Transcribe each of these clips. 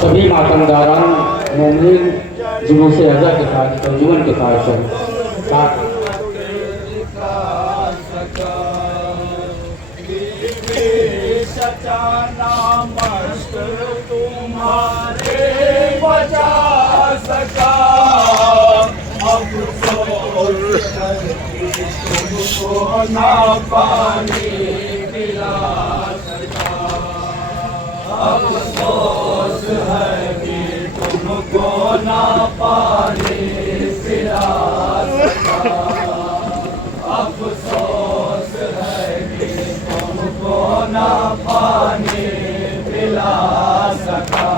सभी मातमदारान मोमिन जुलूस अज़ा के साथ तर्जुमन के साथ तुम्हारे बचा सका अब तुमको ना पानी पिला सका अफसोस है कि तुमको ना पानी पिला सका अफसोस है कि तुमको ना पानी पिला सका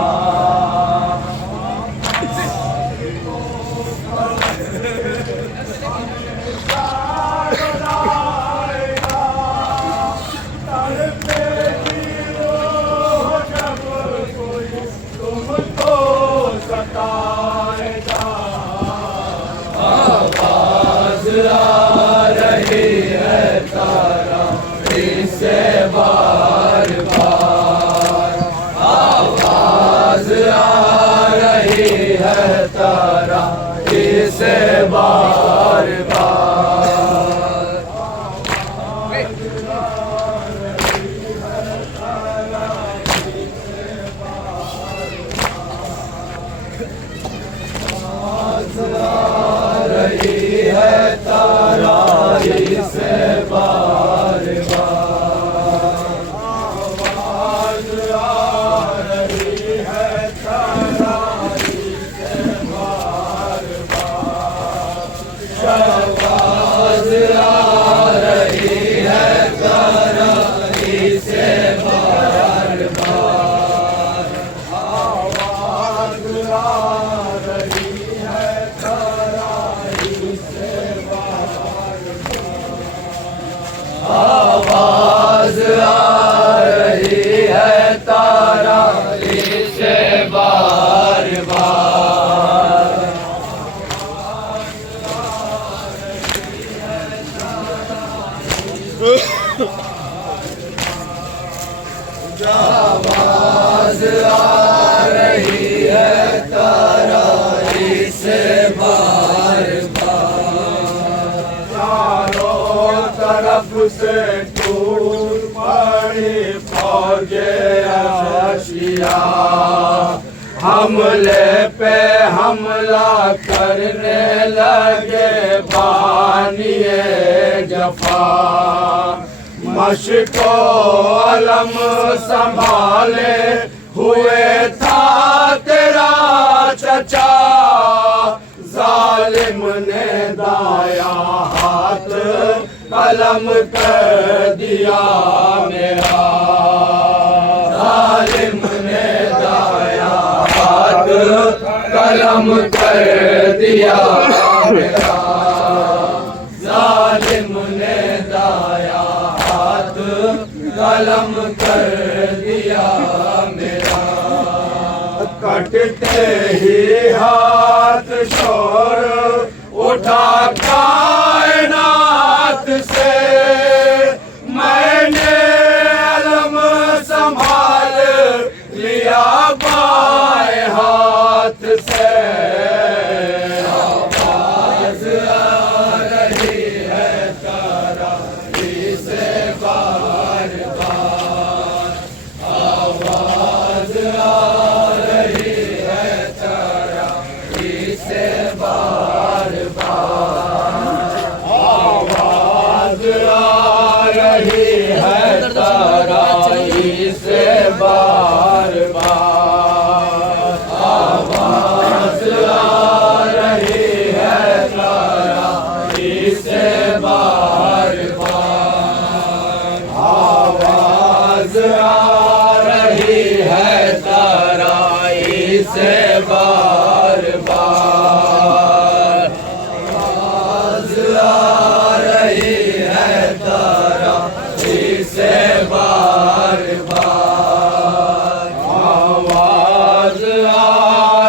बार बार आवाज आ रही है तराई से बार बार। चारों तरफ से टूट पड़ी फौजे अशिया, हमले पे हमला करने लगे बानिए जफा। मशको अलम संभाले हुए था तेरा चचा, जालिम ने दाया हाथ कलम कर दिया मेरा। जालिम ने दाया हाथ कलम कर दिया मेरा। जालिम ने दाया हाथ कलम कर दिया मेरा। कटते ही हाथ शोर उठा कायनात से, मैंने अलम संभाल लिया बाएं हाथ से। आवाज आ रही है तराई से बार बार। आवाज आ रही है तराई से बार बार। आवाज आ रही है तराई से बार बार। आवाज आ रही है तराई से बार बार। आवाज आ रही है तराई से बार बार। आवाज आ रही है तराई से बार बार। आवाज आ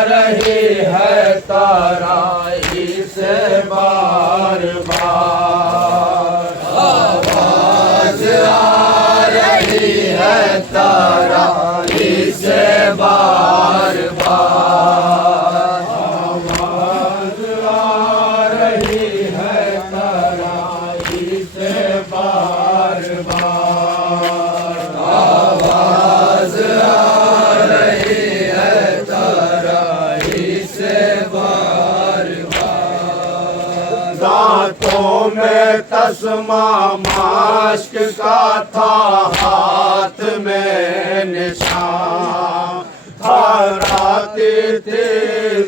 रही है तराई से बार बार। आवाज आ रही है तराई से बार बार। आवाज आ रही है तराई से बार बार। आवाज आ रही है तराई से बार बार। दांतों में तस्मा मास्क का था, हाथ में निशान थराती थी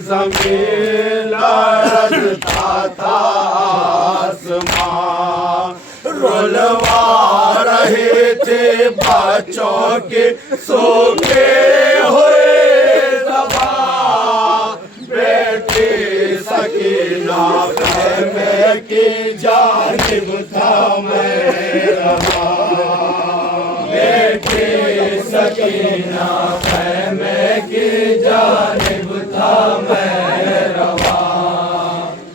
जमीन, लरजता था आसमां। रुलवा रही थी बच्चों की सूखे हुए ज़बां। बेटी सकीना ख़ैमे की जानिब था मेरा। बेटी सकीना ख़ैमे की जानिब था मेरा।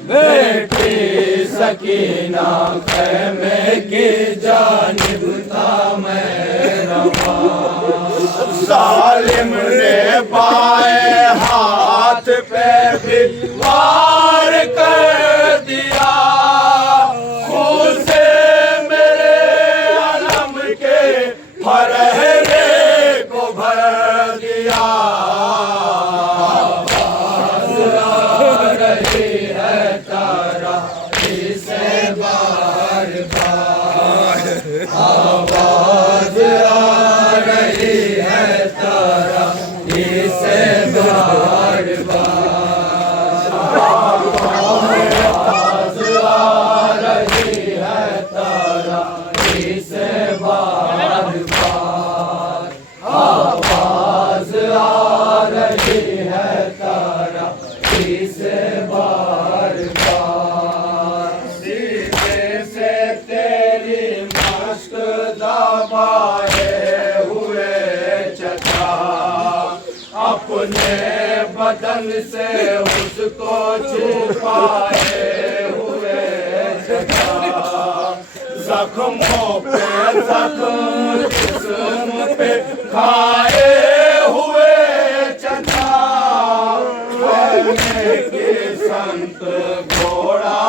बेटी सकीना ख़ैमे की जानिब था मेरा। जालिम ने बाएं हाथ पे भी वार कर दिया, खून से मेरे अलम के फरहरे को भर दिया। आवाज आ रही है तराई से बार बार। आवाज आ रही है तराई से बार बार। आवाज आ रही है तराई से बार बार। आवाज आ रही है तराई से बार बार। सीने से तेरी मस्त दबाए हुए चचा, अपने बदन से उसको छुपाए हुए चचा। जख्मों पे जख्म, जिस्म पे खाए हुए संत घोड़ा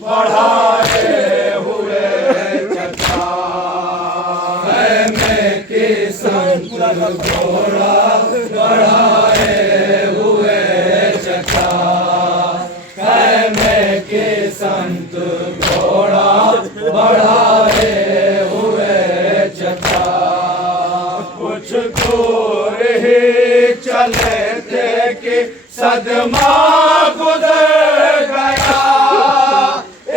बढ़ाए हुए चचा। में के संत घोड़ा बढ़ाए हुए चचा। में के संत घोड़ा बढ़ाए हुए चचा। कुछ दूर ही चले थे कि सदमा गुजर गया।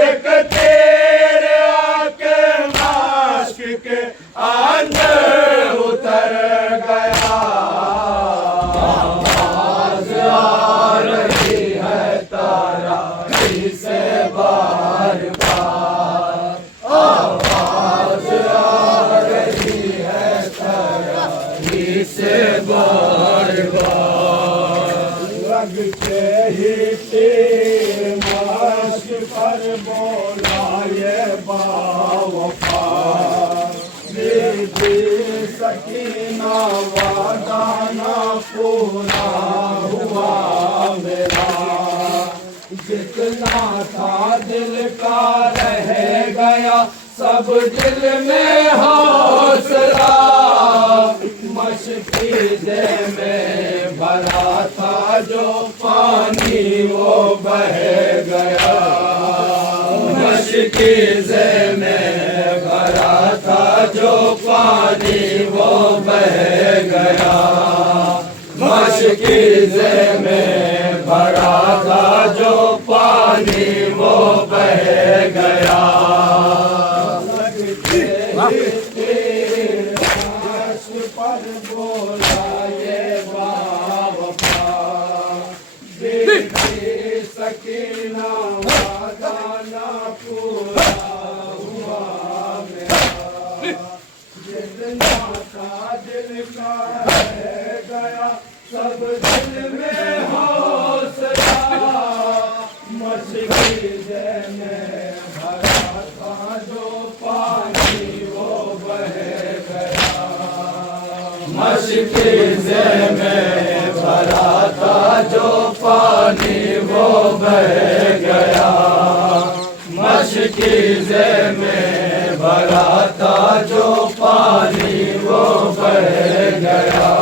एक तीर आके मास्क के अंदर उतर गया। आवाज आ रही है तारा से बार बार। आवाज आ रही है तारा से बार बार। लगते ही तीर मास्क पर बोला ये बावफा। दीदी सकीना वादा ना पूरा हुआ मेरा। जितना था दिल का रह गया सब दिल में हौसला। मशकीज़े में भरा था जो पानी वो बह गया। मशकीज़े में भरा था जो पानी वो बह गया। मशकीज़े में भरा था जो पानी वो बह गया। पर बोला ये बावफा। दीदी सकीना वादा ना पूरा हुआ मेरा। जितना था दिल का रह गया सब दिल में हौसला। मशकीज़े में भरा था जो पानी वो बह गया। मशकीज़े में भरा था जो पानी वो बह गया। मशकीज़े में भरा था जो पानी वो बह गया।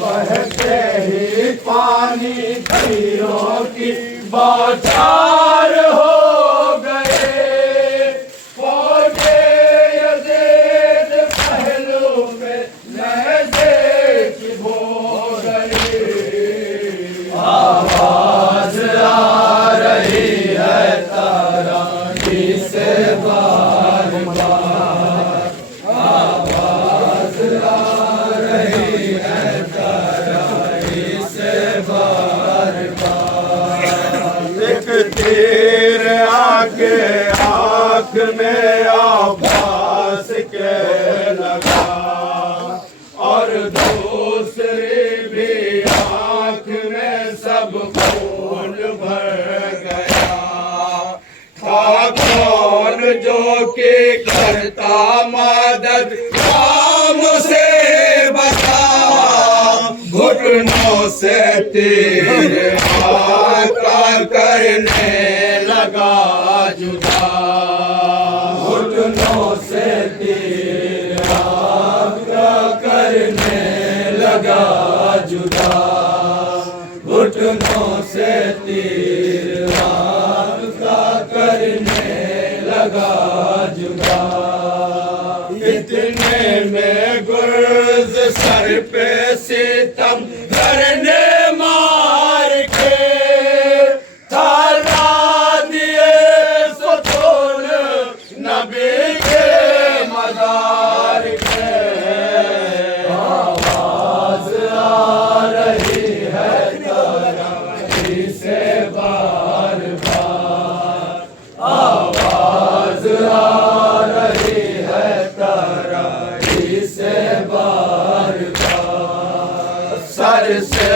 बहते ही पानी तीरों की बौछार हो गए। फौजे यज़ीद पहलू पे लहज़े की हो गई। आवाज आ रही है तारा से बार बार। आवाज आ रही है तारा से बार बार। एक तीर आके आँख में आभास के लगा। और दूसरी भी आँख में सब खून भर गया। था कौन जो कि करता मदद काम से बता। घुटनों से तीर आता करने लगा जुदा। घुटनों से तीर आता करने लगा जुदा। घुटनों से तीर आता करने लगा जुदा। इतने में गुर्ज सर पे सितम करने मार के थाला दिए सुतून नबी के मदार के। आवाज आ रही है तारा से बार बार। आवाज आ रही है तारा से बार बार। सर से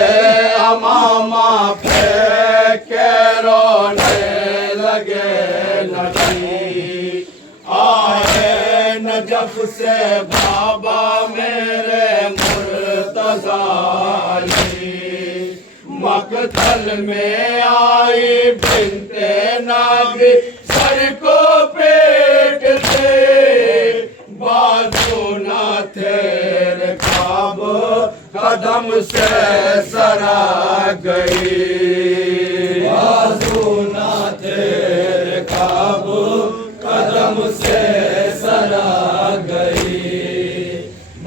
अमामा फेंके रोने लगे नबी। आए नजफ से बाबा मेरे मुर्तज़ा अली। मक्का समतल में आई बिनते नागी सर को पेट से बाजू न थे खाब कदम से सरा गई बाजू न थे खाब कदम से सरा गई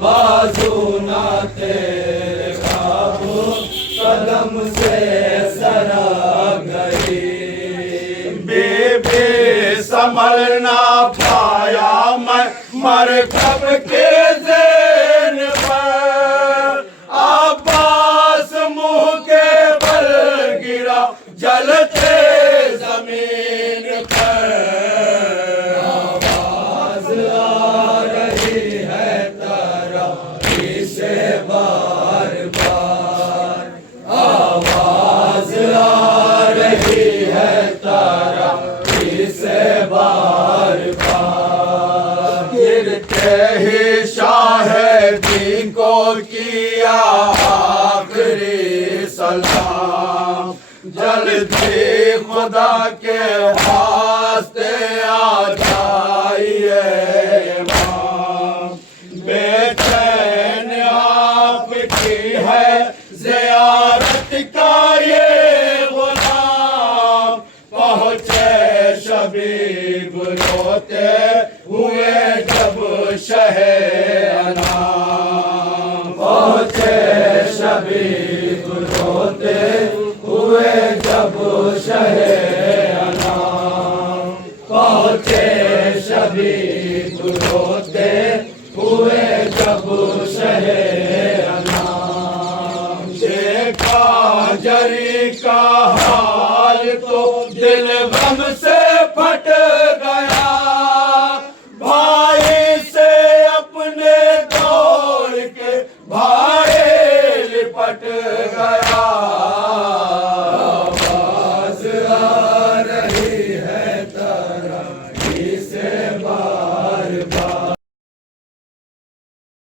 बाजू न थे खाब कदम से सरा गई बेबे संभल ना पाया मैं मरकब के ज़ेन पर अब्बास मुंह के बल गिरा जलते जमीन पर आवाज आ रही है तारा से बार बार आवाज आ रही है तारा से बार बार गिरते ही शाहिदी को किया आखिरी सलाम जल्दी खुदा के वास्ते आ जाइए इमाम बेचैन आपकी है ज़ियारत का ये गुलाम पहुँचे शबीब रोते हुए जब शहे अनाम पहुँचे शबीब रोते हुए जब शहे अनाम पहुँचे शबीब रोते हुए जब शहे अनाम देखा जरी का हाल तो दिल गम